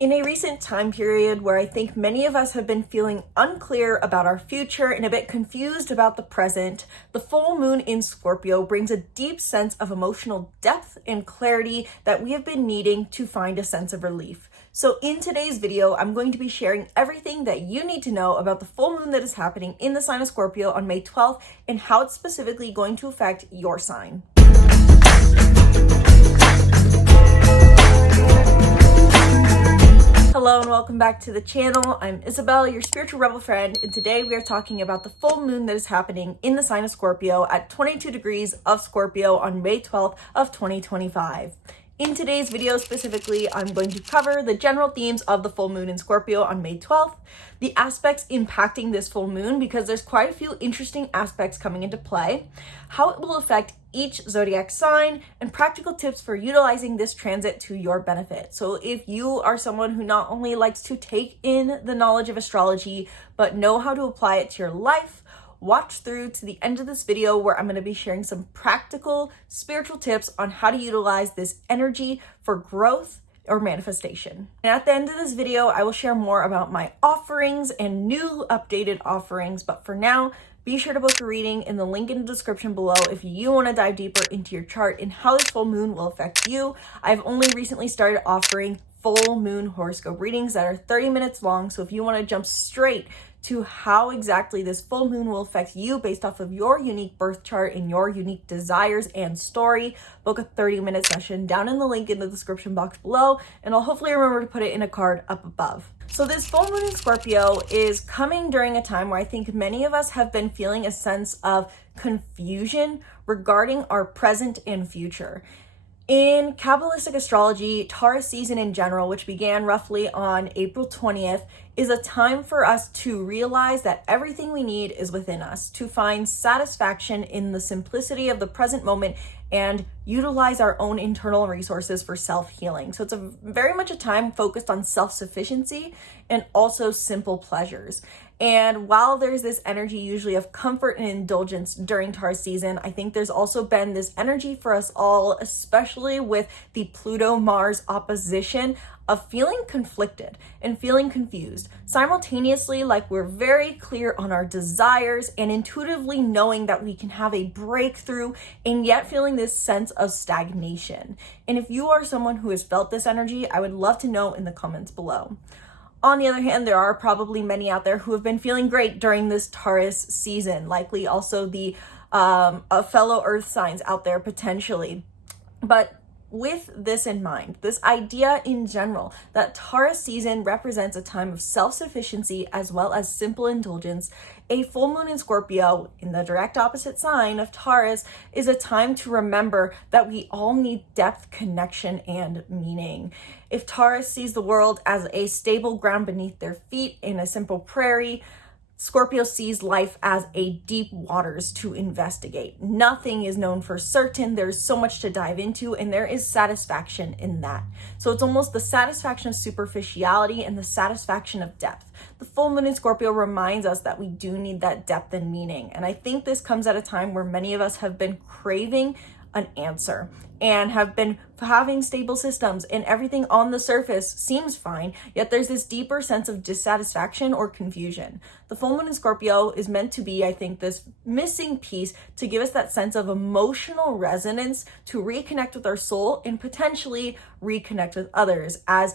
In a recent time period where I think many of us have been feeling unclear about our future and a bit confused about the present, the full moon in Scorpio brings a deep sense of emotional depth and clarity that we have been needing to find a sense of relief. So in today's video, I'm going to be sharing everything that you need to know about the full moon that is happening in the sign of Scorpio on May 12th and how it's specifically going to affect your sign. Hello and welcome back to the channel. I'm Isabel, your spiritual rebel friend, and today we are talking about the full moon that is happening in the sign of Scorpio at 22 degrees of Scorpio on May 12th of 2025. In today's video specifically, I'm going to cover the general themes of the full moon in Scorpio on May 12th, the aspects impacting this full moon because there's quite a few interesting aspects coming into play, how it will affect each zodiac sign, and practical tips for utilizing this transit to your benefit. So if you are someone who not only likes to take in the knowledge of astrology, but know how to apply it to your life, watch through to the end of this video where I'm going to be sharing some practical spiritual tips on how to utilize this energy for growth or manifestation. And at the end of this video, I will share more about my offerings and new updated offerings. But for now, be sure to book a reading in the link in the description below if you want to dive deeper into your chart and how this full moon will affect you. I've only recently started offering full moon horoscope readings that are 30 minutes long. So if you want to jump straight to how exactly this full moon will affect you based off of your unique birth chart and your unique desires and story, book a 30-minute session down in the link in the description box below, and I'll hopefully remember to put it in a card up above. So this full moon in Scorpio is coming during a time where I think many of us have been feeling a sense of confusion regarding our present and future. In Kabbalistic astrology, Taurus season in general, which began roughly on April 20th, is a time for us to realize that everything we need is within us, to find satisfaction in the simplicity of the present moment and utilize our own internal resources for self-healing. So it's very much a time focused on self-sufficiency and also simple pleasures. And while there's this energy usually of comfort and indulgence during Taurus season, I think there's also been this energy for us all, especially with the Pluto-Mars opposition, of feeling conflicted and feeling confused. Simultaneously, like we're very clear on our desires and intuitively knowing that we can have a breakthrough and yet feeling this sense of stagnation. And if you are someone who has felt this energy, I would love to know in the comments below. On the other hand, there are probably many out there who have been feeling great during this Taurus season, likely also the fellow earth signs out there potentially. But with this in mind, this idea in general that Taurus season represents a time of self-sufficiency as well as simple indulgence, a full moon in Scorpio, in the direct opposite sign of Taurus, is a time to remember that we all need depth, connection, and meaning. If Taurus sees the world as a stable ground beneath their feet in a simple prairie, Scorpio sees life as a deep waters to investigate. Nothing is known for certain. There's so much to dive into, and there is satisfaction in that. So it's almost the satisfaction of superficiality and the satisfaction of depth. The full moon in Scorpio reminds us that we do need that depth and meaning. And I think this comes at a time where many of us have been craving an answer and have been having stable systems and everything on the surface seems fine, yet there's this deeper sense of dissatisfaction or confusion. The full moon in Scorpio is meant to be, I think, this missing piece to give us that sense of emotional resonance to reconnect with our soul and potentially reconnect with others, as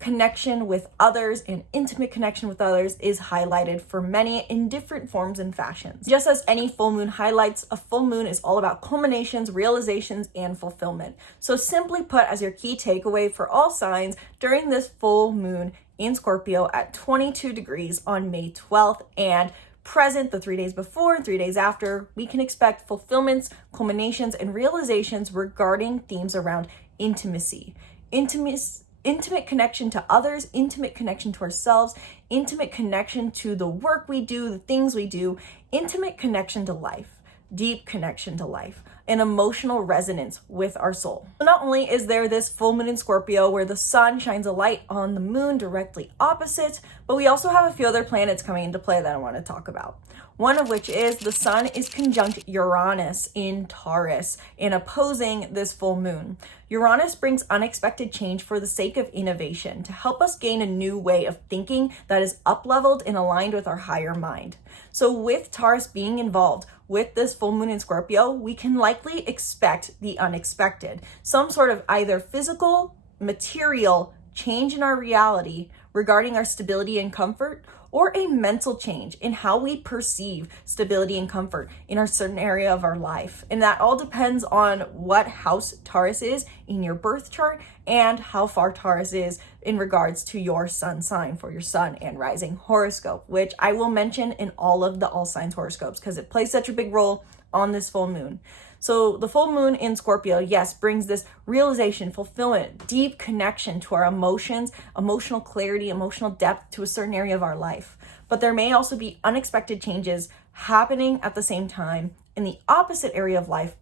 connection with others and intimate connection with others is highlighted for many in different forms and fashions. Just as any full moon highlights, a full moon is all about culminations, realizations, and fulfillment. So simply put, as your key takeaway for all signs during this full moon in Scorpio at 22 degrees on May 12th and present the 3 days before and 3 days after, we can expect fulfillments, culminations, and realizations regarding themes around intimacy, intimate connection to others, intimate connection to ourselves, intimate connection to the work we do, the things we do, intimate connection to life, deep connection to life, an emotional resonance with our soul. So not only is there this full moon in Scorpio where the sun shines a light on the moon directly opposite, but we also have a few other planets coming into play that I want to talk about. One of which is the sun is conjunct Uranus in Taurus and opposing this full moon. Uranus brings unexpected change for the sake of innovation to help us gain a new way of thinking that is up-leveled and aligned with our higher mind. So with Taurus being involved with this full moon in Scorpio, we can likely expect the unexpected, some sort of either physical, material change in our reality regarding our stability and comfort, or a mental change in how we perceive stability and comfort in a certain area of our life. And that all depends on what house Taurus is in your birth chart and how far Taurus is in regards to your sun sign for your sun and rising horoscope, which I will mention in all of the all signs horoscopes because it plays such a big role on this full moon. So the full moon in Scorpio, yes, brings this realization, fulfillment, deep connection to our emotions, emotional clarity, emotional depth to a certain area of our life. But there may also be unexpected changes happening at the same time in the opposite area of life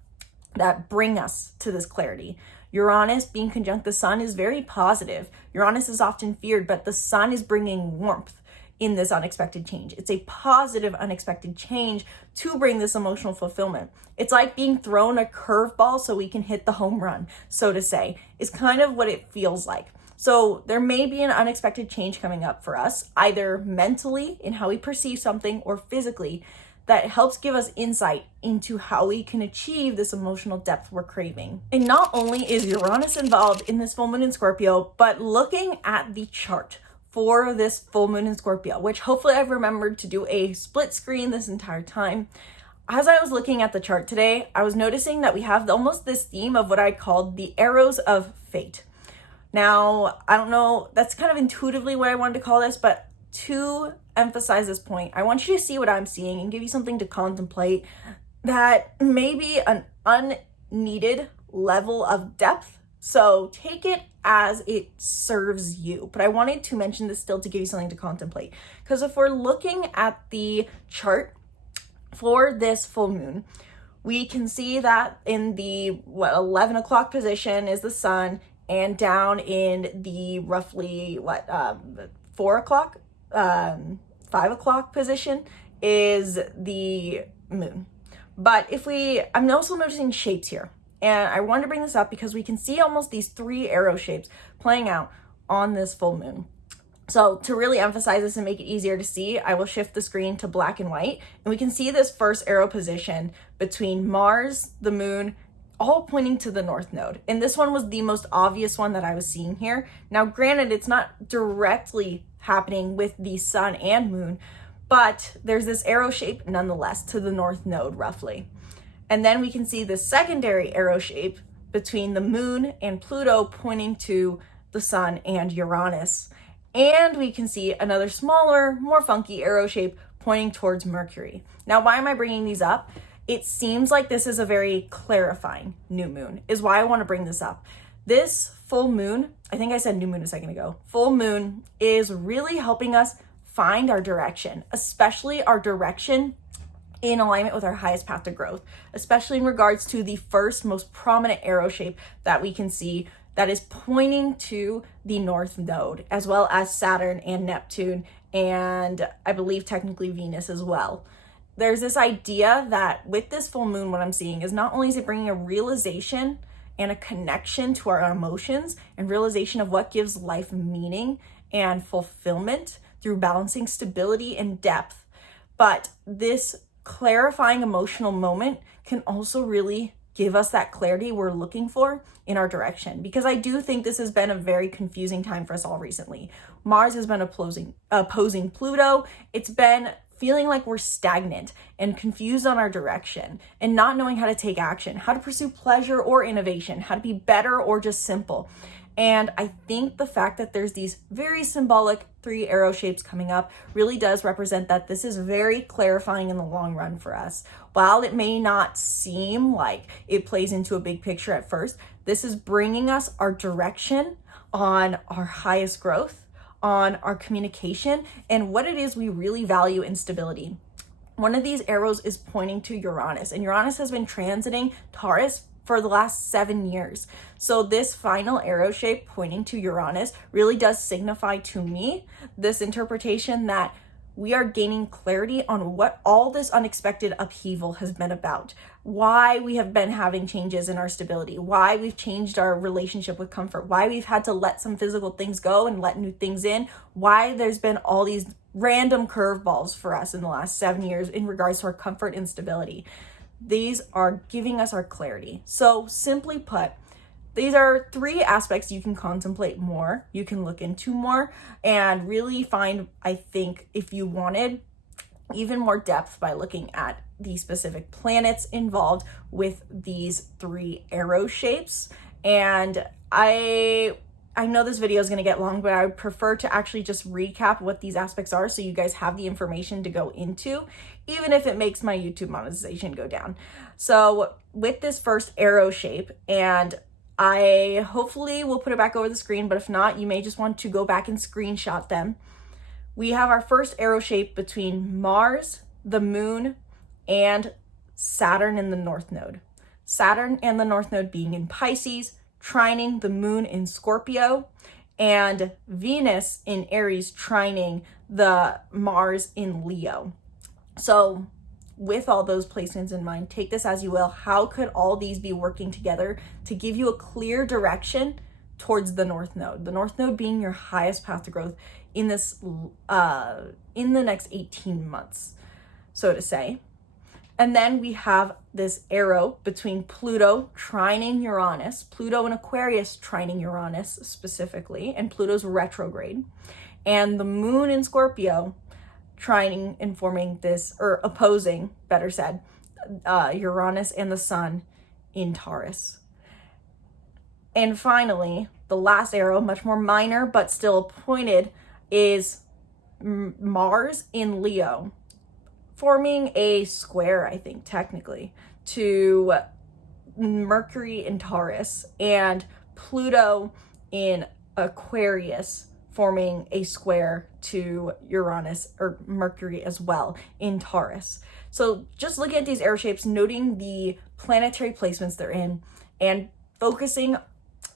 that bring us to this clarity. Uranus being conjunct the sun is very positive. Uranus is often feared, but the sun is bringing warmth in this unexpected change. It's a positive, unexpected change to bring this emotional fulfillment. It's like being thrown a curveball so we can hit the home run, so to say, is kind of what it feels like. So there may be an unexpected change coming up for us, either mentally in how we perceive something or physically, that helps give us insight into how we can achieve this emotional depth we're craving. And not only is Uranus involved in this full moon in Scorpio, but looking at the chart for this full moon in Scorpio, which hopefully I've remembered to do a split screen this entire time. As I was looking at the chart today, I was noticing that we have almost this theme of what I called the arrows of fate. Now, I don't know, that's kind of intuitively what I wanted to call this, but to emphasize this point, I want you to see what I'm seeing and give you something to contemplate that may be an unneeded level of depth. So take it as it serves you. But I wanted to mention this still to give you something to contemplate. Because if we're looking at the chart for this full moon, we can see that in the 11 o'clock position is the sun, and down in the roughly 4 o'clock, 5 o'clock position is the moon. But I'm also noticing shapes here. And I wanted to bring this up because we can see almost these 3 arrow shapes playing out on this full moon. So to really emphasize this and make it easier to see, I will shift the screen to black and white. And we can see this first arrow position between Mars, the moon, all pointing to the north node. And this one was the most obvious one that I was seeing here. Now, granted, it's not directly happening with the sun and moon, but there's this arrow shape nonetheless to the north node roughly. And then we can see the secondary arrow shape between the moon and Pluto pointing to the sun and Uranus. And we can see another smaller, more funky arrow shape pointing towards Mercury. Now, why am I bringing these up? It seems like this is a very clarifying new moon, is why I want to bring this up. This full moon, I think I said new moon a second ago, full moon is really helping us find our direction, especially our direction in alignment with our highest path to growth, especially in regards to the first most prominent arrow shape that we can see that is pointing to the north node, as well as Saturn and Neptune, and I believe technically Venus as well. There's this idea that with this full moon, what I'm seeing is not only is it bringing a realization and a connection to our emotions and realization of what gives life meaning and fulfillment through balancing stability and depth, but this clarifying emotional moment can also really give us that clarity we're looking for in our direction. Because I do think this has been a very confusing time for us all recently. Mars has been opposing Pluto. It's been feeling like we're stagnant and confused on our direction and not knowing how to take action, how to pursue pleasure or innovation, how to be better or just simple. And I think the fact that there's these very symbolic 3 arrow shapes coming up really does represent that this is very clarifying in the long run for us. While it may not seem like it plays into a big picture at first, this is bringing us our direction on our highest growth, on our communication, and what it is we really value in stability. one of these arrows is pointing to Uranus, and Uranus has been transiting Taurus for the last 7 years. So this final arrow shape pointing to Uranus really does signify to me this interpretation that we are gaining clarity on what all this unexpected upheaval has been about, why we have been having changes in our stability, why we've changed our relationship with comfort, why we've had to let some physical things go and let new things in, why there's been all these random curveballs for us in the last 7 years in regards to our comfort and stability. These are giving us our clarity. So simply put, these are 3 aspects you can contemplate more, you can look into more, and really find, I think, if you wanted, even more depth by looking at the specific planets involved with these 3 arrow shapes. And I know this video is going to get long, but I would prefer to actually just recap what these aspects are so you guys have the information to go into, even if it makes my YouTube monetization go down. So with this first arrow shape, and I hopefully will put it back over the screen, but if not, you may just want to go back and screenshot them. We have our first arrow shape between Mars, the moon, and Saturn in the North Node. Saturn and the North Node being in Pisces, trining the moon in Scorpio, and Venus in Aries trining the Mars in Leo. So with all those placements in mind, take this as you will. How could all these be working together to give you a clear direction towards the North Node? The North Node being your highest path to growth in this in the next 18 months, so to say. And then we have this arrow between Pluto trining Uranus, Pluto in Aquarius trining Uranus specifically, and Pluto's retrograde, and the moon in Scorpio trining and forming this, or opposing, better said, Uranus and the sun in Taurus. And finally, the last arrow, much more minor but still pointed, is Mars in Leo, forming a square, I think, technically, to Mercury in Taurus, and Pluto in Aquarius, forming a square to Uranus or Mercury as well in Taurus. So just looking at these arrow shapes, noting the planetary placements they're in, and focusing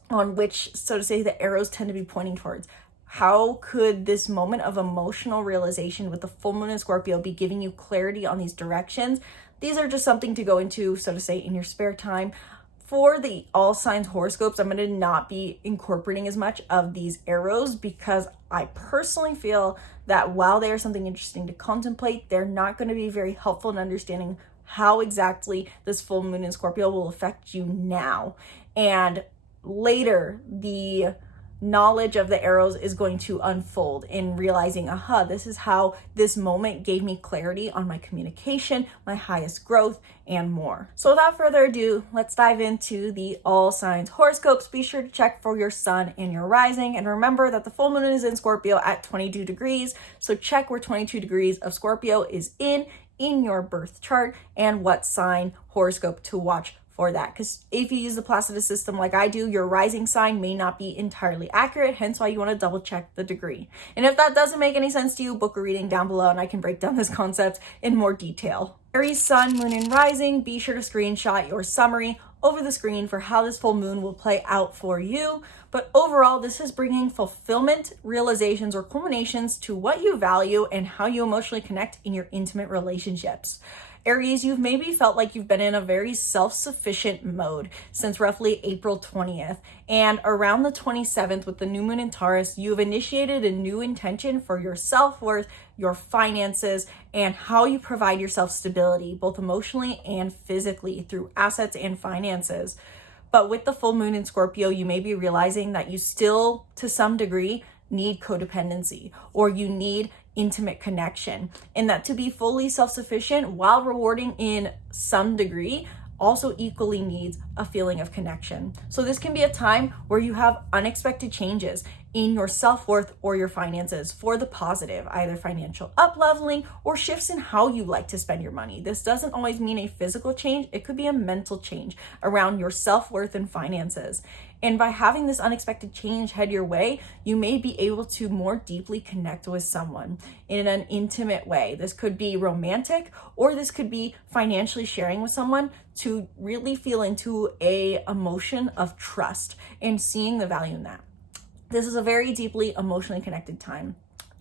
on which, so to say, the arrows tend to be pointing towards. How could this moment of emotional realization with the full moon in Scorpio be giving you clarity on these directions? These are just something to go into, so to say, in your spare time. For the all signs horoscopes, I'm going to not be incorporating as much of these arrows because I personally feel that while they are something interesting to contemplate, they're not going to be very helpful in understanding how exactly this full moon in Scorpio will affect you now. And later, the knowledge of the arrows is going to unfold in realizing, aha, this is how this moment gave me clarity on my communication, my highest growth, and more. So without further ado, let's dive into the all signs horoscopes. Be sure to check for your sun and your rising, and remember that the full moon is in Scorpio at 22 degrees, so check where 22 degrees of Scorpio is in your birth chart and what sign horoscope to watch for that, because if you use the Placidus system like I do, your rising sign may not be entirely accurate, hence why you want to double check the degree. And if that doesn't make any sense to you, book a reading down below and I can break down this concept in more detail. Aries sun, moon, and rising, be sure to screenshot your summary over the screen for how this full moon will play out for you. But overall, this is bringing fulfillment, realizations, or culminations to what you value and how you emotionally connect in your intimate relationships. Aries, you've maybe felt like you've been in a very self-sufficient mode since roughly April 20th. And around the 27th with the new moon in Taurus, you've initiated a new intention for your self-worth, your finances, and how you provide yourself stability, both emotionally and physically through assets and finances. But with the full moon in Scorpio, you may be realizing that you still, to some degree, need codependency, or you need intimate connection, and that to be fully self-sufficient while rewarding in some degree also equally needs a feeling of connection. So this can be a time where you have unexpected changes in your self-worth or your finances for the positive, either financial up-leveling or shifts in how you like to spend your money. This doesn't always mean a physical change. It could be a mental change around your self-worth and finances. And by having this unexpected change head your way, you may be able to more deeply connect with someone in an intimate way. This could be romantic, or this could be financially sharing with someone to really feel into a emotion of trust and seeing the value in that. This is a very deeply emotionally connected time.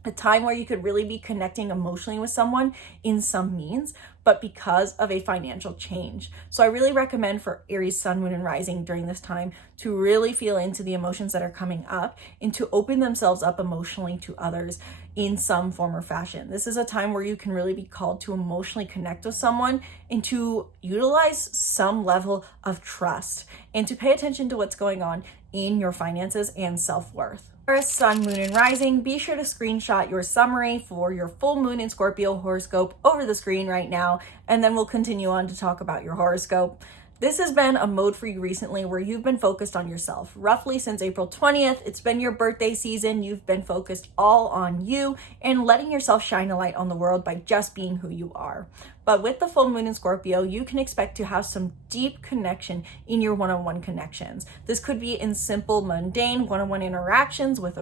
A time where you could really be connecting emotionally with someone in some means, but because of a financial change. So I really recommend for Aries sun, moon, and rising during this time to really feel into the emotions that are coming up and to open themselves up emotionally to others in some form or fashion. This is a time where you can really be called to emotionally connect with someone and to utilize some level of trust and to pay attention to what's going on in your finances and self-worth. Taurus, sun, moon, and rising, be sure to screenshot your summary for your full moon in Scorpio horoscope over the screen right now, and then we'll continue on to talk about your horoscope. This has been a mode for you recently where you've been focused on yourself. Roughly since April 20th, it's been your birthday season. You've been focused all on you and letting yourself shine a light on the world by just being who you are. But with the full moon in Scorpio, you can expect to have some deep connection in your one-on-one connections. This could be in simple, mundane one-on-one interactions with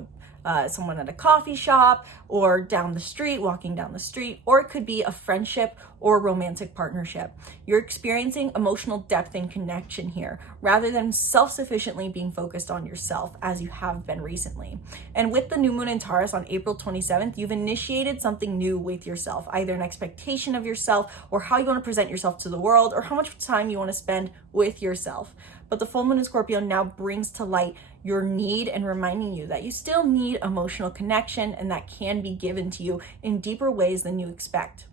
someone at a coffee shop or down the street, walking down the street, or it could be a friendship or romantic partnership. You're experiencing emotional depth and connection here rather than self-sufficiently being focused on yourself as you have been recently. And with the new moon in Taurus on April 27th, you've initiated something new with yourself, either an expectation of yourself or how you want to present yourself to the world or how much time you want to spend with yourself. But the full moon in Scorpio now brings to light your need and reminding you that you still need emotional connection and that can be given to you in deeper ways than you expect.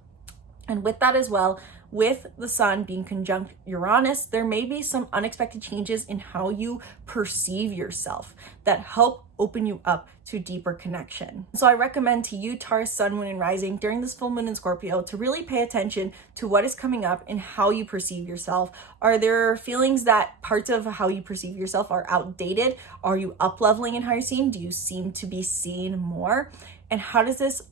And with that as well, with the sun being conjunct Uranus, there may be some unexpected changes in how you perceive yourself that help open you up to deeper connection. So I recommend to you, Taurus, sun, moon, and rising during this full moon in Scorpio to really pay attention to what is coming up and how you perceive yourself. Are there feelings that parts of how you perceive yourself are outdated? Are you up-leveling in how you're seen? Do you seem to be seen more? And how does this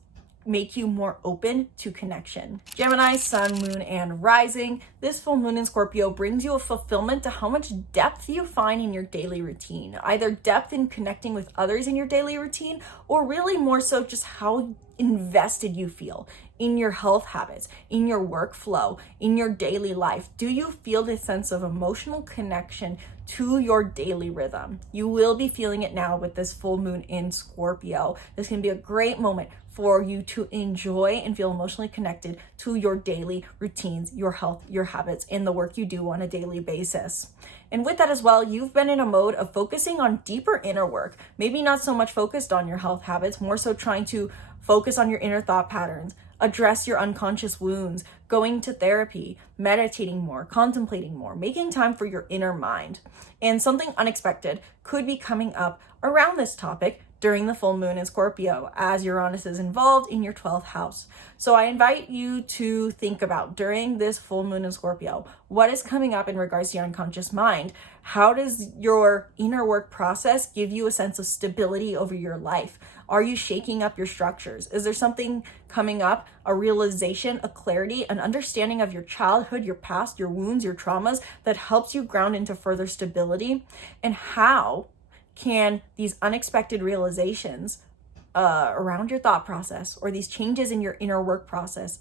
make you more open to connection? Gemini, sun, moon, and rising. This full moon in Scorpio brings you a fulfillment to how much depth you find in your daily routine, either depth in connecting with others in your daily routine, or really more so just how invested you feel in your health habits, in your workflow, in your daily life. Do you feel this sense of emotional connection to your daily rhythm? You will be feeling it now with this full moon in Scorpio. This can be a great moment for you to enjoy and feel emotionally connected to your daily routines, your health, your habits, and the work you do on a daily basis. And with that as well, you've been in a mode of focusing on deeper inner work, maybe not so much focused on your health habits, more so trying to focus on your inner thought patterns, address your unconscious wounds, going to therapy, meditating more, contemplating more, making time for your inner mind. And something unexpected could be coming up around this topic during the full moon in Scorpio as Uranus is involved in your 12th house. So I invite you to think about during this full moon in Scorpio, what is coming up in regards to your unconscious mind? How does your inner work process give you a sense of stability over your life? Are you shaking up your structures? Is there something coming up, a realization, a clarity, an understanding of your childhood, your past, your wounds, your traumas that helps you ground into further stability? And how can these unexpected realizations around your thought process or these changes in your inner work process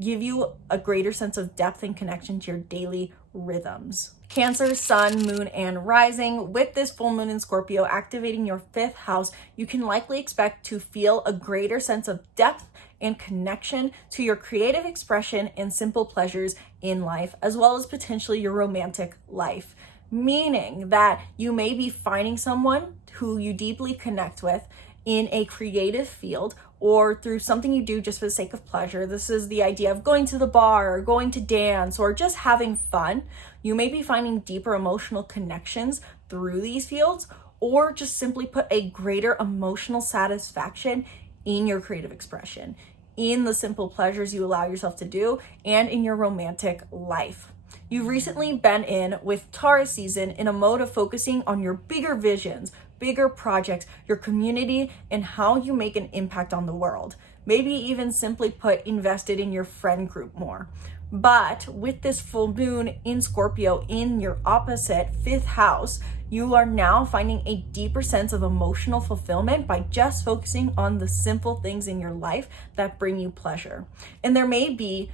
give you a greater sense of depth and connection to your daily rhythms? Cancer, sun, moon, and rising. With this full moon in Scorpio activating your 5th house, you can likely expect to feel a greater sense of depth and connection to your creative expression and simple pleasures in life, as well as potentially your romantic life. Meaning that you may be finding someone who you deeply connect with in a creative field or through something you do just for the sake of pleasure. This is the idea of going to the bar or going to dance or just having fun. You may be finding deeper emotional connections through these fields, or just simply put, a greater emotional satisfaction in your creative expression, in the simple pleasures you allow yourself to do, and in your romantic life. You've recently been in with Taurus season in a mode of focusing on your bigger visions, bigger projects, your community, and how you make an impact on the world. Maybe even simply put, invested in your friend group more. But with this full moon in Scorpio in your opposite 5th house, you are now finding a deeper sense of emotional fulfillment by just focusing on the simple things in your life that bring you pleasure. And there may be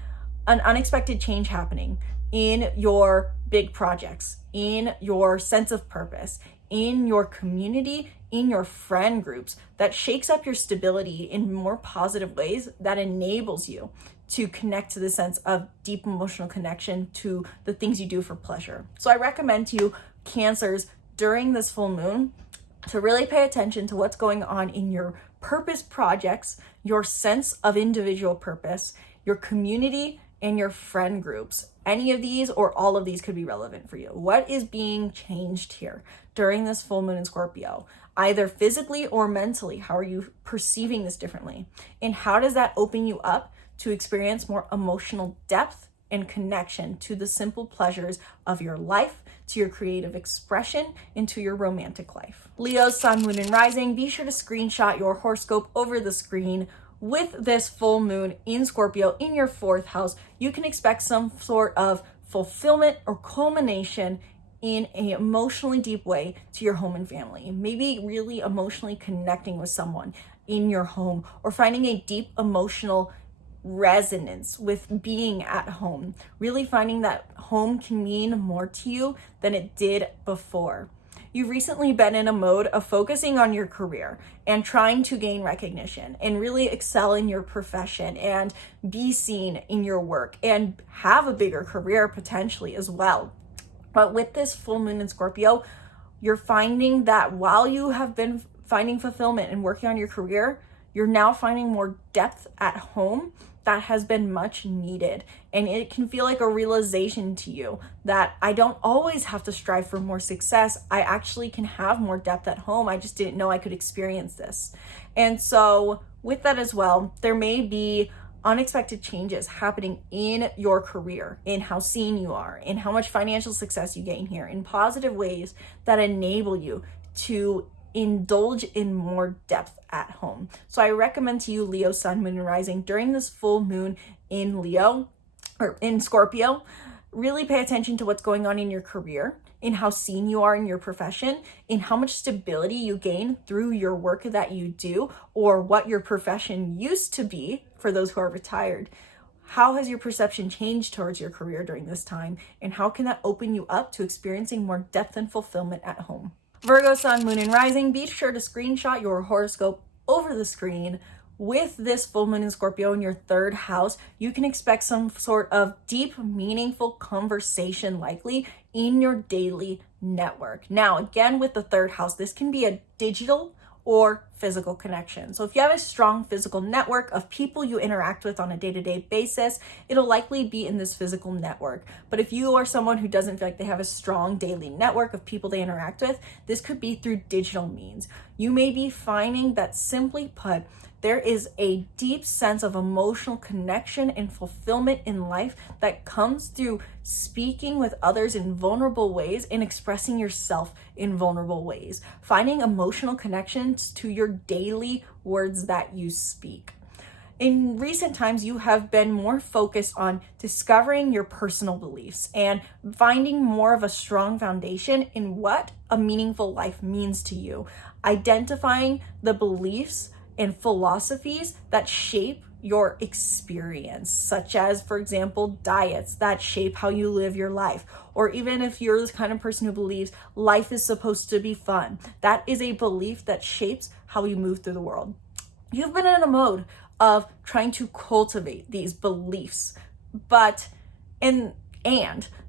an unexpected change happening in your big projects, in your sense of purpose, in your community, in your friend groups, that shakes up your stability in more positive ways, that enables you to connect to the sense of deep emotional connection to the things you do for pleasure. So I recommend to you, Cancers, during this full moon, to really pay attention to what's going on in your purpose projects, your sense of individual purpose, your community, and your friend groups. Any of these or all of these could be relevant for you. What is being changed here during this full moon in Scorpio? Either physically or mentally, how are you perceiving this differently? And how does that open you up to experience more emotional depth and connection to the simple pleasures of your life, to your creative expression, and to your romantic life? Leo, Sun, Moon, and Rising, be sure to screenshot your horoscope over the screen. With this full moon in Scorpio in your 4th house, you can expect some sort of fulfillment or culmination in an emotionally deep way to your home and family. Maybe really emotionally connecting with someone in your home, or finding a deep emotional resonance with being at home. Really finding that home can mean more to you than it did before. You've recently been in a mode of focusing on your career and trying to gain recognition and really excel in your profession and be seen in your work and have a bigger career potentially as well. But with this full moon in Scorpio, you're finding that while you have been finding fulfillment and working on your career, you're now finding more depth at home that has been much needed. And it can feel like a realization to you that I don't always have to strive for more success. I actually can have more depth at home. I just didn't know I could experience this. And so with that as well, there may be unexpected changes happening in your career, in how seen you are, in how much financial success you gain here, in positive ways that enable you to indulge in more depth at home. So I recommend to you, Leo, Sun, Moon, and Rising, during this full moon in Leo or in Scorpio, really pay attention to what's going on in your career, in how seen you are in your profession, in how much stability you gain through your work that you do, or what your profession used to be for those who are retired. How has your perception changed towards your career during this time? And how can that open you up to experiencing more depth and fulfillment at home? Virgo, Sun, Moon, and Rising, be sure to screenshot your horoscope over the screen. With this full moon in Scorpio in your 3rd house, you can expect some sort of deep, meaningful conversation likely in your daily network. Now, again, with the 3rd house, this can be a digital or physical connection. So if you have a strong physical network of people you interact with on a day-to-day basis, it'll likely be in this physical network. But if you are someone who doesn't feel like they have a strong daily network of people they interact with, this could be through digital means. You may be finding that, simply put, there is a deep sense of emotional connection and fulfillment in life that comes through speaking with others in vulnerable ways and expressing yourself in vulnerable ways, finding emotional connections to your daily words that you speak. In recent times, you have been more focused on discovering your personal beliefs and finding more of a strong foundation in what a meaningful life means to you, identifying the beliefs and philosophies that shape your experience, such as, for example, diets that shape how you live your life. Or even if you're the kind of person who believes life is supposed to be fun, that is a belief that shapes how you move through the world. You've been in a mode of trying to cultivate these beliefs, and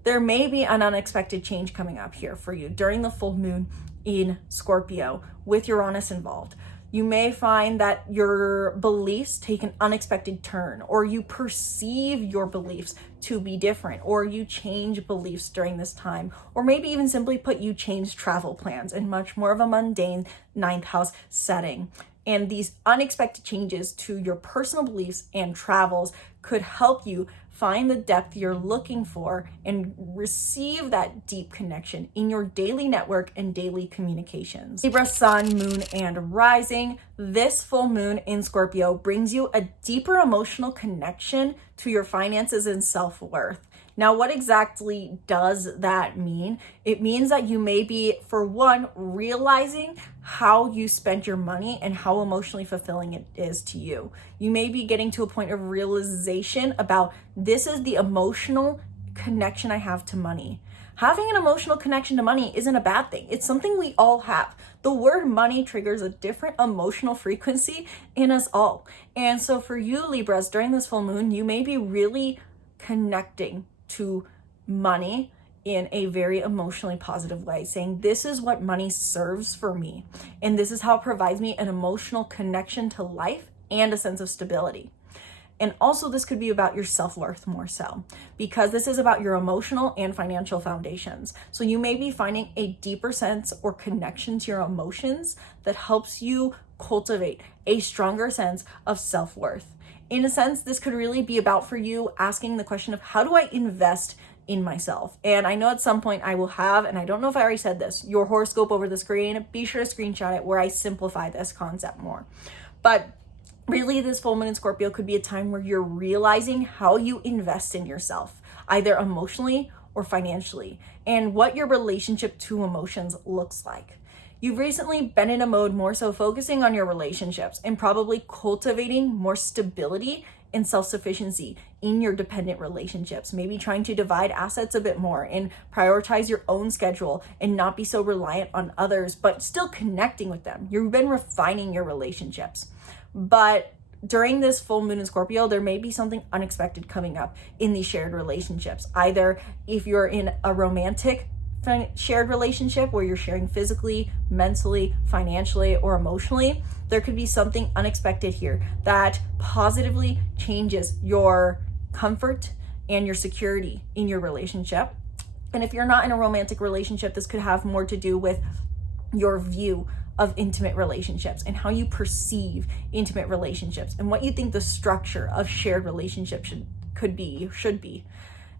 there may be an unexpected change coming up here for you during the full moon in Scorpio with Uranus involved. You may find that your beliefs take an unexpected turn, or you perceive your beliefs to be different, or you change beliefs during this time, or maybe even simply put, you change travel plans in much more of a mundane 9th house setting. And these unexpected changes to your personal beliefs and travels could help you find the depth you're looking for and receive that deep connection in your daily network and daily communications. Libra, sun, moon, and rising. This full moon in Scorpio brings you a deeper emotional connection to your finances and self-worth. Now, what exactly does that mean? It means that you may be, for one, realizing how you spent your money and how emotionally fulfilling it is to you. You may be getting to a point of realization about this is the emotional connection I have to money. Having an emotional connection to money isn't a bad thing. It's something we all have. The word money triggers a different emotional frequency in us all. And so for you, Libras, during this full moon, you may be really connecting to money in a very emotionally positive way, saying this is what money serves for me, and this is how it provides me an emotional connection to life and a sense of stability. And also this could be about your self-worth more so, because this is about your emotional and financial foundations. So you may be finding a deeper sense or connection to your emotions that helps you cultivate a stronger sense of self-worth. In a sense, this could really be about for you asking the question of how do I invest in myself? And I know at some point I will have, and I don't know if I already said this, your horoscope over the screen. Be sure to screenshot it where I simplify this concept more. But really, this full moon in Scorpio could be a time where you're realizing how you invest in yourself, either emotionally or financially, and what your relationship to emotions looks like. You've recently been in a mode more so focusing on your relationships and probably cultivating more stability and self-sufficiency in your dependent relationships, maybe trying to divide assets a bit more and prioritize your own schedule and not be so reliant on others, but still connecting with them. You've been refining your relationships. But during this full moon in Scorpio, there may be something unexpected coming up in these shared relationships. Either if you're in a romantic shared relationship where you're sharing physically, mentally, financially, or emotionally, there could be something unexpected here that positively changes your comfort and your security in your relationship. And if you're not in a romantic relationship, this could have more to do with your view of intimate relationships and how you perceive intimate relationships and what you think the structure of shared relationships should be.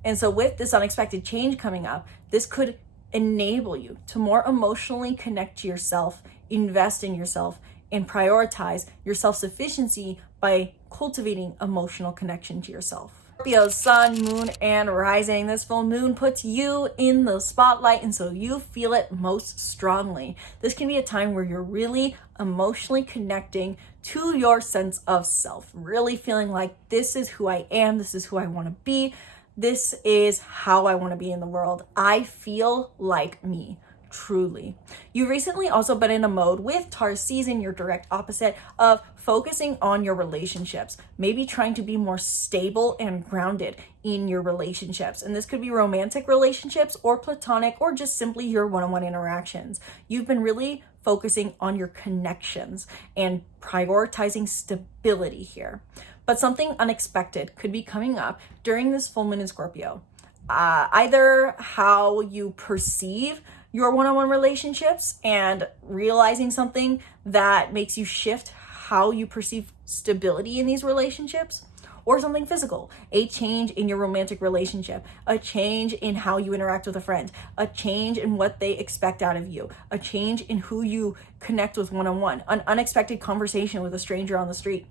And so with this unexpected change coming up, this could enable you to more emotionally connect to yourself, invest in yourself, and prioritize your self-sufficiency by cultivating emotional connection to yourself. Scorpio, sun, moon, and rising. This full moon puts you in the spotlight, and so you feel it most strongly. This can be a time where you're really emotionally connecting to your sense of self, really feeling like this is who I am, this is who I want to be, this is how I want to be in the world. I feel like me. Truly. You've recently also been in a mode with Taurus season, your direct opposite, of focusing on your relationships, maybe trying to be more stable and grounded in your relationships. And this could be romantic relationships or platonic or just simply your one-on-one interactions. You've been really focusing on your connections and prioritizing stability here. But something unexpected could be coming up during this full moon in Scorpio. Either how you perceive your one-on-one relationships and realizing something that makes you shift how you perceive stability in these relationships, or something physical, a change in your romantic relationship, a change in how you interact with a friend, a change in what they expect out of you, a change in who you connect with one-on-one, an unexpected conversation with a stranger on the street.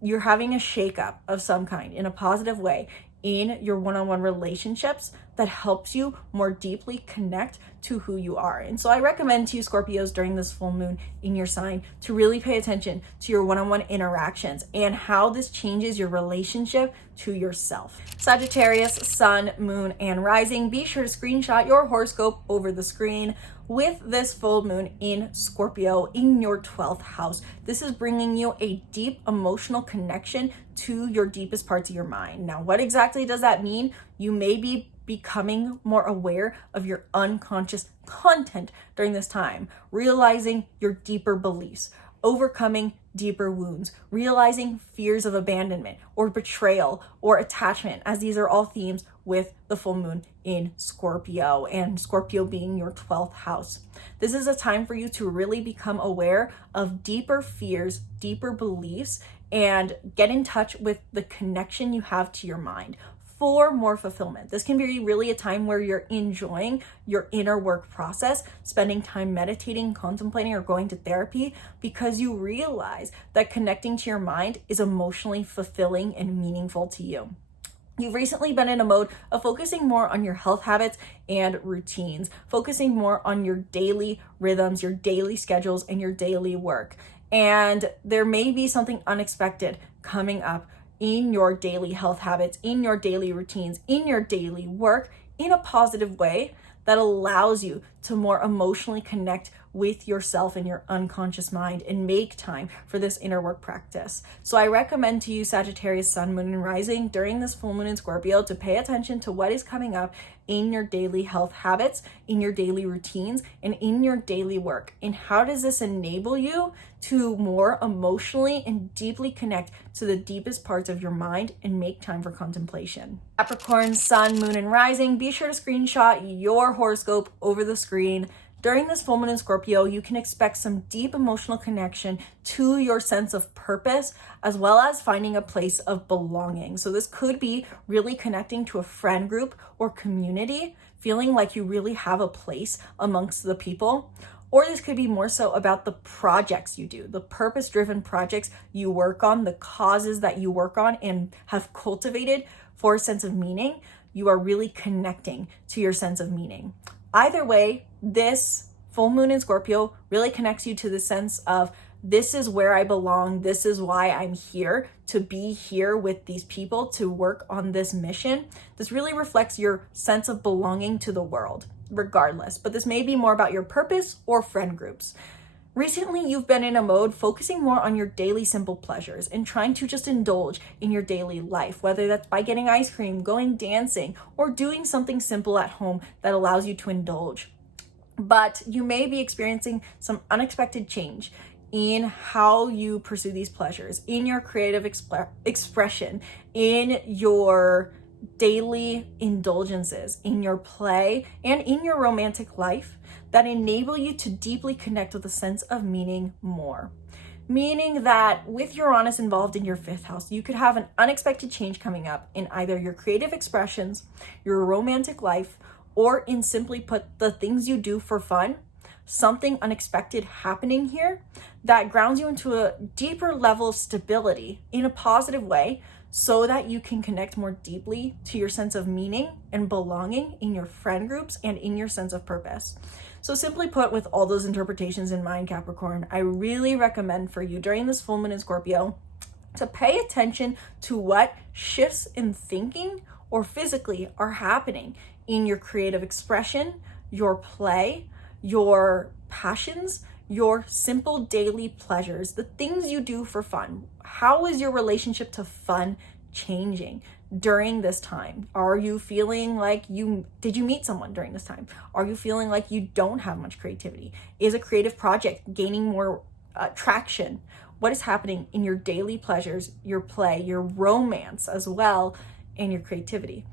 You're having a shakeup of some kind in a positive way in your one-on-one relationships that helps you more deeply connect to who you are. And so I recommend to you Scorpios during this full moon in your sign to really pay attention to your one-on-one interactions and how this changes your relationship to yourself. Sagittarius, sun, moon, and rising. Be sure to screenshot your horoscope over the screen with this full moon in Scorpio in your 12th house. This is bringing you a deep emotional connection to your deepest parts of your mind. Now, what exactly does that mean? You may be becoming more aware of your unconscious content during this time, realizing your deeper beliefs, overcoming deeper wounds, realizing fears of abandonment or betrayal or attachment, as these are all themes with the full moon in Scorpio, and Scorpio being your 12th house. This is a time for you to really become aware of deeper fears, deeper beliefs, and get in touch with the connection you have to your mind for more fulfillment. This can be really a time where you're enjoying your inner work process, spending time meditating, contemplating, or going to therapy, because you realize that connecting to your mind is emotionally fulfilling and meaningful to you. You've recently been in a mode of focusing more on your health habits and routines, focusing more on your daily rhythms, your daily schedules, and your daily work. And there may be something unexpected coming up in your daily health habits, in your daily routines, in your daily work, in a positive way that allows you to more emotionally connect with yourself and your unconscious mind and make time for this inner work practice. So I recommend to you, Sagittarius, Sun, Moon, and Rising, during this full moon in Scorpio, to pay attention to what is coming up in your daily health habits, in your daily routines, and in your daily work. And how does this enable you to more emotionally and deeply connect to the deepest parts of your mind and make time for contemplation? Capricorn, Sun, Moon, and Rising, be sure to screenshot your horoscope over the screen. During this full moon in Scorpio, you can expect some deep emotional connection to your sense of purpose, as well as finding a place of belonging. So this could be really connecting to a friend group or community, feeling like you really have a place amongst the people. Or this could be more so about the projects you do, the purpose-driven projects you work on, the causes that you work on and have cultivated for a sense of meaning. You are really connecting to your sense of meaning. Either way, this full moon in Scorpio really connects you to the sense of, this is where I belong. This is why I'm here, to be here with these people, to work on this mission. This really reflects your sense of belonging to the world, regardless. But this may be more about your purpose or friend groups. Recently, you've been in a mode focusing more on your daily simple pleasures and trying to just indulge in your daily life, whether that's by getting ice cream, going dancing, or doing something simple at home that allows you to indulge. But you may be experiencing some unexpected change in how you pursue these pleasures, in your creative expression, in your daily indulgences, in your play, and in your romantic life, that enable you to deeply connect with a sense of meaning more. Meaning that with Uranus involved in your 5th house, you could have an unexpected change coming up in either your creative expressions, your romantic life, or in, simply put, the things you do for fun. Something unexpected happening here that grounds you into a deeper level of stability in a positive way, so that you can connect more deeply to your sense of meaning and belonging in your friend groups and in your sense of purpose. So simply put, with all those interpretations in mind, Capricorn, I really recommend for you during this full moon in Scorpio to pay attention to what shifts in thinking or physically are happening in your creative expression, your play, your passions, your simple daily pleasures, the things you do for fun. How is your relationship to fun changing during this time? Are you feeling like did you meet someone during this time? Are you feeling like you don't have much creativity? Is a creative project gaining more traction? What is happening in your daily pleasures, your play, your romance as well, and your creativity?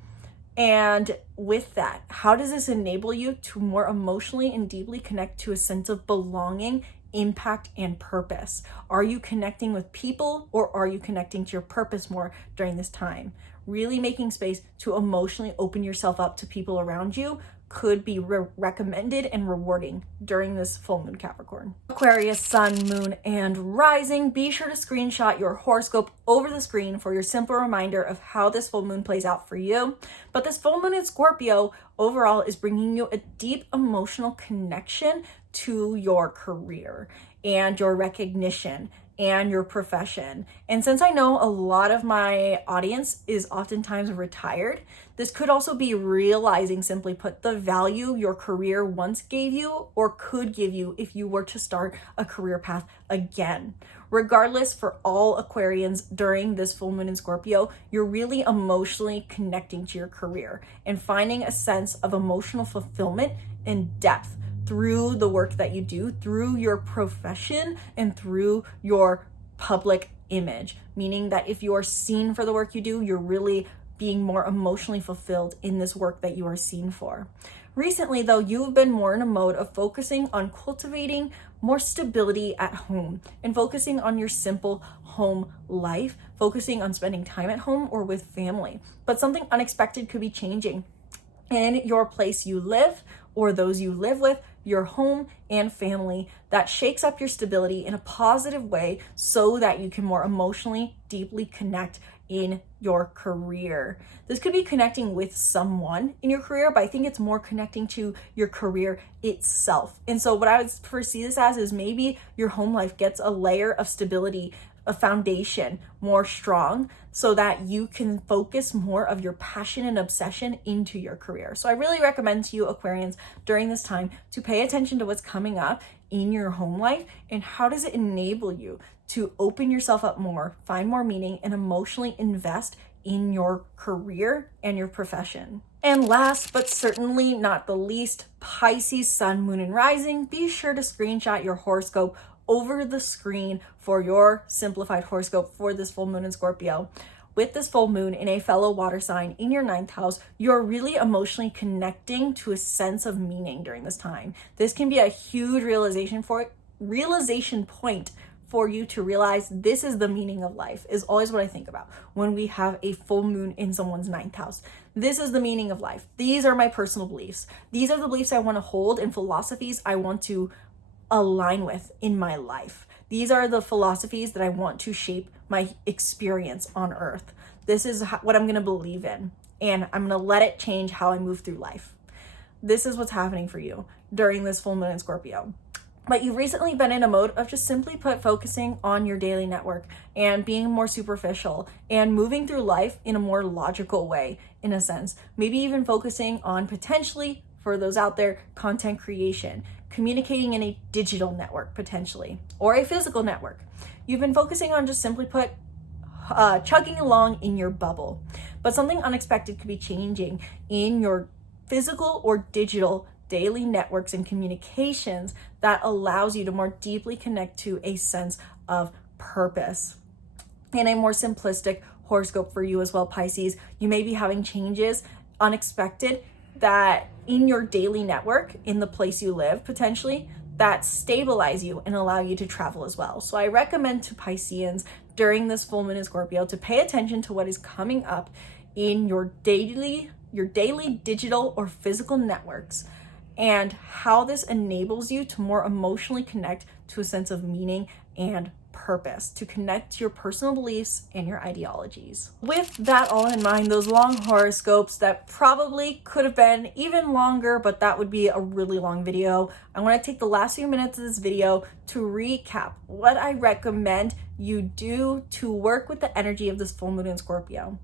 And with that, how does this enable you to more emotionally and deeply connect to a sense of belonging, impact, and purpose? Are you connecting with people, or are you connecting to your purpose more during this time? Really making space to emotionally open yourself up to people around you could be recommended and rewarding during this full moon, Capricorn. Aquarius, Sun, Moon, and Rising, be sure to screenshot your horoscope over the screen for your simple reminder of how this full moon plays out for you. But this full moon in Scorpio overall is bringing you a deep emotional connection to your career and your recognition and your profession. And since I know a lot of my audience is oftentimes retired, this could also be realizing, simply put, the value your career once gave you or could give you if you were to start a career path again. Regardless, for all Aquarians during this full moon in Scorpio, you're really emotionally connecting to your career and finding a sense of emotional fulfillment and depth through the work that you do, through your profession, and through your public image, meaning that if you are seen for the work you do, you're really being more emotionally fulfilled in this work that you are seen for. Recently, though, you've been more in a mode of focusing on cultivating more stability at home and focusing on your simple home life, focusing on spending time at home or with family. But something unexpected could be changing in your place you live or those you live with, your home and family, that shakes up your stability in a positive way so that you can more emotionally deeply connect in your career. This could be connecting with someone in your career, but I think it's more connecting to your career itself. And so what I would foresee this as is maybe your home life gets a layer of stability, a foundation more strong, so that you can focus more of your passion and obsession into your career. So I really recommend to you, Aquarians, during this time to pay attention to what's coming up in your home life and how does it enable you to open yourself up more, find more meaning, and emotionally invest in your career and your profession. And last but certainly not the least, Pisces, Sun, Moon, and Rising. Be sure to screenshot your horoscope over the screen for your simplified horoscope for this full moon in Scorpio. With this full moon in a fellow water sign in your 9th house, you're really emotionally connecting to a sense of meaning during this time. This can be a huge realization point for you to realize this is the meaning of life, is always what I think about when we have a full moon in someone's 9th house. This is the meaning of life. These are my personal beliefs. These are the beliefs I want to hold and philosophies I want to align with in my life. These are the philosophies that I want to shape my experience on earth. This is what I'm going to believe in, and I'm going to let it change how I move through life. This is what's happening for you during this full moon in Scorpio. But you've recently been in a mode of just simply put focusing on your daily network and being more superficial and moving through life in a more logical way, in a sense. Maybe even focusing on potentially, for those out there, content creation, communicating in a digital network potentially, or a physical network. You've been focusing on just simply put chugging along in your bubble. But something unexpected could be changing in your physical or digital daily networks and communications that allows you to more deeply connect to a sense of purpose. In a more simplistic horoscope for you as well, Pisces, you may be having changes unexpected that in your daily network, in the place you live potentially, that stabilize you and allow you to travel as well. So I recommend to Pisceans during this full moon in Scorpio to pay attention to what is coming up in your daily digital or physical networks and how this enables you to more emotionally connect to a sense of meaning and purpose, to connect to your personal beliefs and your ideologies. With that all in mind, those long horoscopes that probably could have been even longer, but that would be a really long video. I want to take the last few minutes of this video to recap what I recommend you do to work with the energy of this full moon in Scorpio.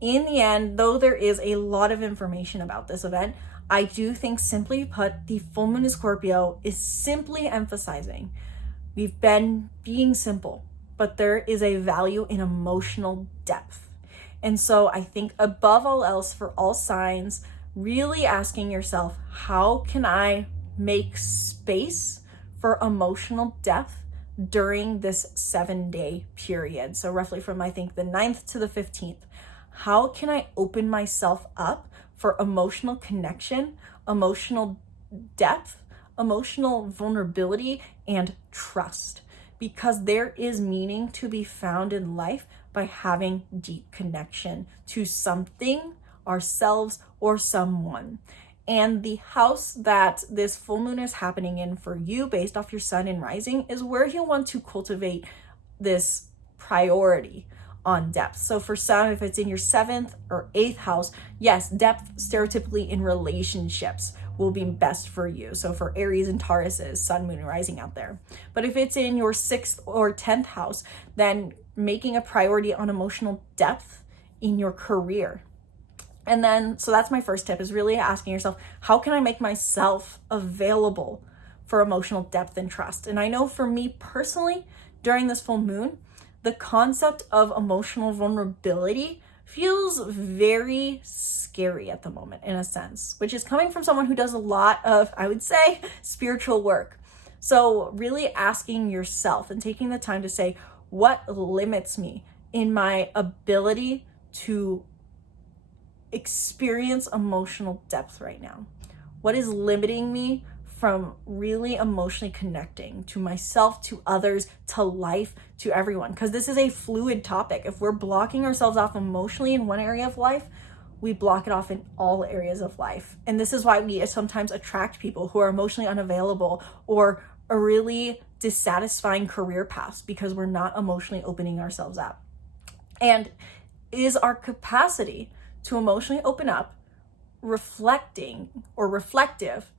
In the end, though there is a lot of information about this event, I do think, simply put, the full moon in Scorpio is simply emphasizing we've been being simple, but there is a value in emotional depth. And so I think above all else, for all signs, really asking yourself, how can I make space for emotional depth during this 7-day period? So roughly from, I think, the 9th to the 15th. How can I open myself up for emotional connection, emotional depth, emotional vulnerability, and trust? Because there is meaning to be found in life by having deep connection to something, ourselves, or someone. And the house that this full moon is happening in for you, based off your sun and rising, is where you want to cultivate this priority on depth. So for some, if it's in your 7th or 8th house, yes, depth stereotypically in relationships will be best for you. So for Aries and Tauruses, sun, moon, and rising out there. But if it's in your 6th or 10th house, then making a priority on emotional depth in your career. And then, so that's my first tip, is really asking yourself, how can I make myself available for emotional depth and trust? And I know for me personally, during this full moon, the concept of emotional vulnerability feels very scary at the moment, in a sense, which is coming from someone who does a lot of, I would say, spiritual work. So really asking yourself and taking the time to say, What limits me in my ability to experience emotional depth right now? What is limiting me from really emotionally connecting to myself, to others, to life, to everyone? Because this is a fluid topic. If we're blocking ourselves off emotionally in one area of life, we block it off in all areas of life. And this is why we sometimes attract people who are emotionally unavailable or a really dissatisfying career paths, because we're not emotionally opening ourselves up. And is our capacity to emotionally open up reflecting or reflective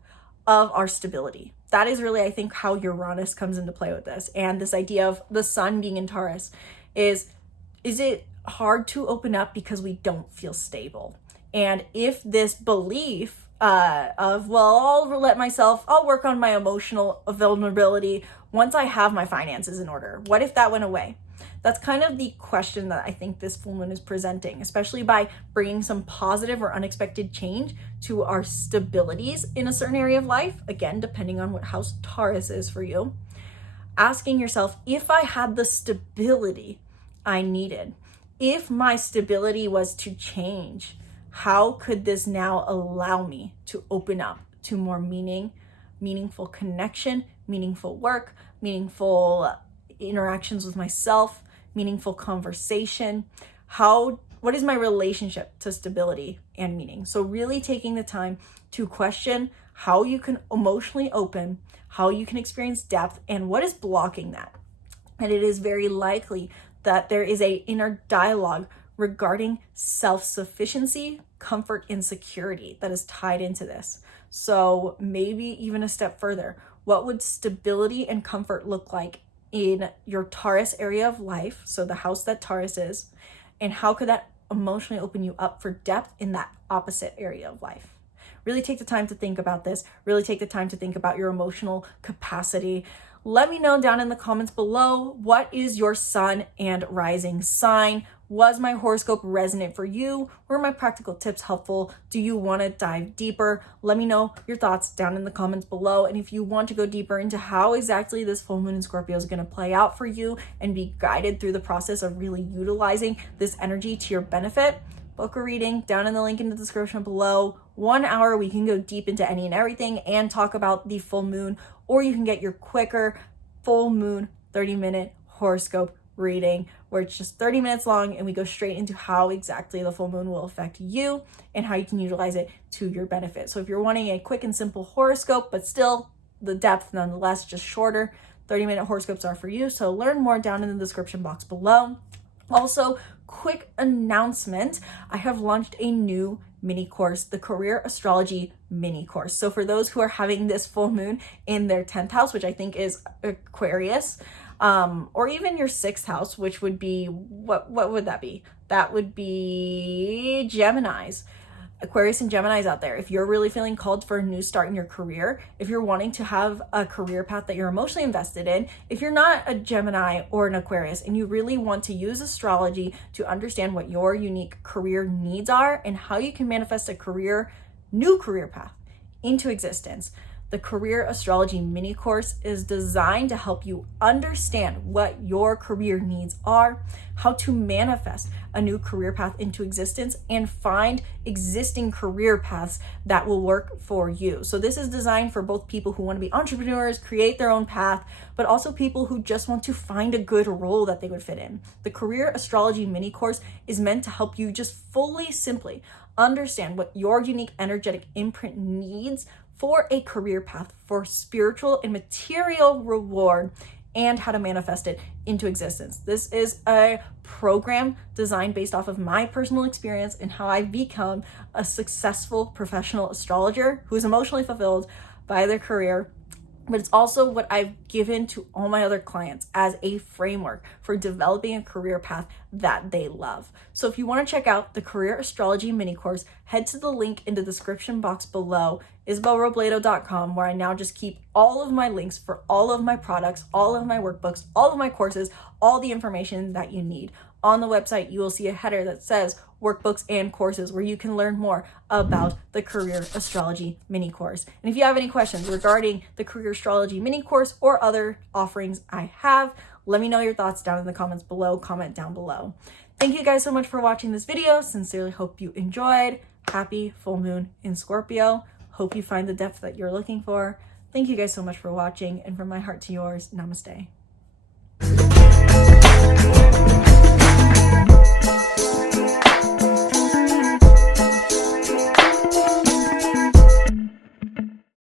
of our stability? That is really, I think, how Uranus comes into play with this. And this idea of the sun being in Taurus is it hard to open up because we don't feel stable? And if this belief of, well, I'll work on my emotional vulnerability once I have my finances in order, what if that went away? That's kind of the question that I think this full moon is presenting, especially by bringing some positive or unexpected change to our stabilities in a certain area of life. Again, depending on what house Taurus is for you. Asking yourself, if I had the stability I needed, if my stability was to change, how could this now allow me to open up to more meaningful connection, meaningful work, meaningful interactions with myself, meaningful conversation? What is my relationship to stability and meaning? So really taking the time to question how you can emotionally open, how you can experience depth, and what is blocking that. And it is very likely that there is an inner dialogue regarding self-sufficiency, comfort, and security that is tied into this. So maybe even a step further, what would stability and comfort look like in your Taurus area of life? So the house that Taurus is, and how could that emotionally open you up for depth in that opposite area of life? Really take the time to think about this. Really take the time to think about your emotional capacity. Let me know down in the comments below, what is your sun and rising sign? Was my horoscope resonant for you? Were my practical tips helpful? Do you want to dive deeper? Let me know your thoughts down in the comments below. And if you want to go deeper into how exactly this full moon in Scorpio is going to play out for you and be guided through the process of really utilizing this energy to your benefit, book a reading down in the link in the description below. 1 hour, we can go deep into any and everything and talk about the full moon, or you can get your quicker full moon 30-minute horoscope reading where it's just 30 minutes long and we go straight into how exactly the full moon will affect you and how you can utilize it to your benefit. So if you're wanting a quick and simple horoscope, but still the depth nonetheless, just shorter, 30-minute horoscopes are for you. So learn more down in the description box below. Also, quick announcement, I have launched a new mini course, the Career Astrology mini course. So for those who are having this full moon in their 10th house, which I think is Aquarius, or even your 6th house, which would be, what would that be? That would be Geminis. Aquarius and Geminis out there. If you're really feeling called for a new start in your career, if you're wanting to have a career path that you're emotionally invested in, if you're not a Gemini or an Aquarius and you really want to use astrology to understand what your unique career needs are and how you can manifest a new career path into existence, the Career Astrology mini course is designed to help you understand what your career needs are, how to manifest a new career path into existence, and find existing career paths that will work for you. So this is designed for both people who want to be entrepreneurs, create their own path, but also people who just want to find a good role that they would fit in. The Career Astrology mini course is meant to help you just simply understand what your unique energetic imprint needs for a career path, for spiritual and material reward, and how to manifest it into existence. This is a program designed based off of my personal experience and how I've become a successful professional astrologer who is emotionally fulfilled by their career. But it's also what I've given to all my other clients as a framework for developing a career path that they love. So if you want to check out the Career Astrology mini course, head to the link in the description box below, isabelrobledo.com, where I now just keep all of my links for all of my products, all of my workbooks, all of my courses, all the information that you need. On the website, you will see a header that says workbooks and courses, where you can learn more about the Career Astrology mini course. And if you have any questions regarding the Career Astrology mini course or other offerings I have, Let me know your thoughts down in the comments below. Comment down below. Thank you guys so much for watching this video. Sincerely hope you enjoyed. Happy full moon in Scorpio. Hope you find the depth that you're looking for. Thank you guys so much for watching, and from my heart to yours, namaste.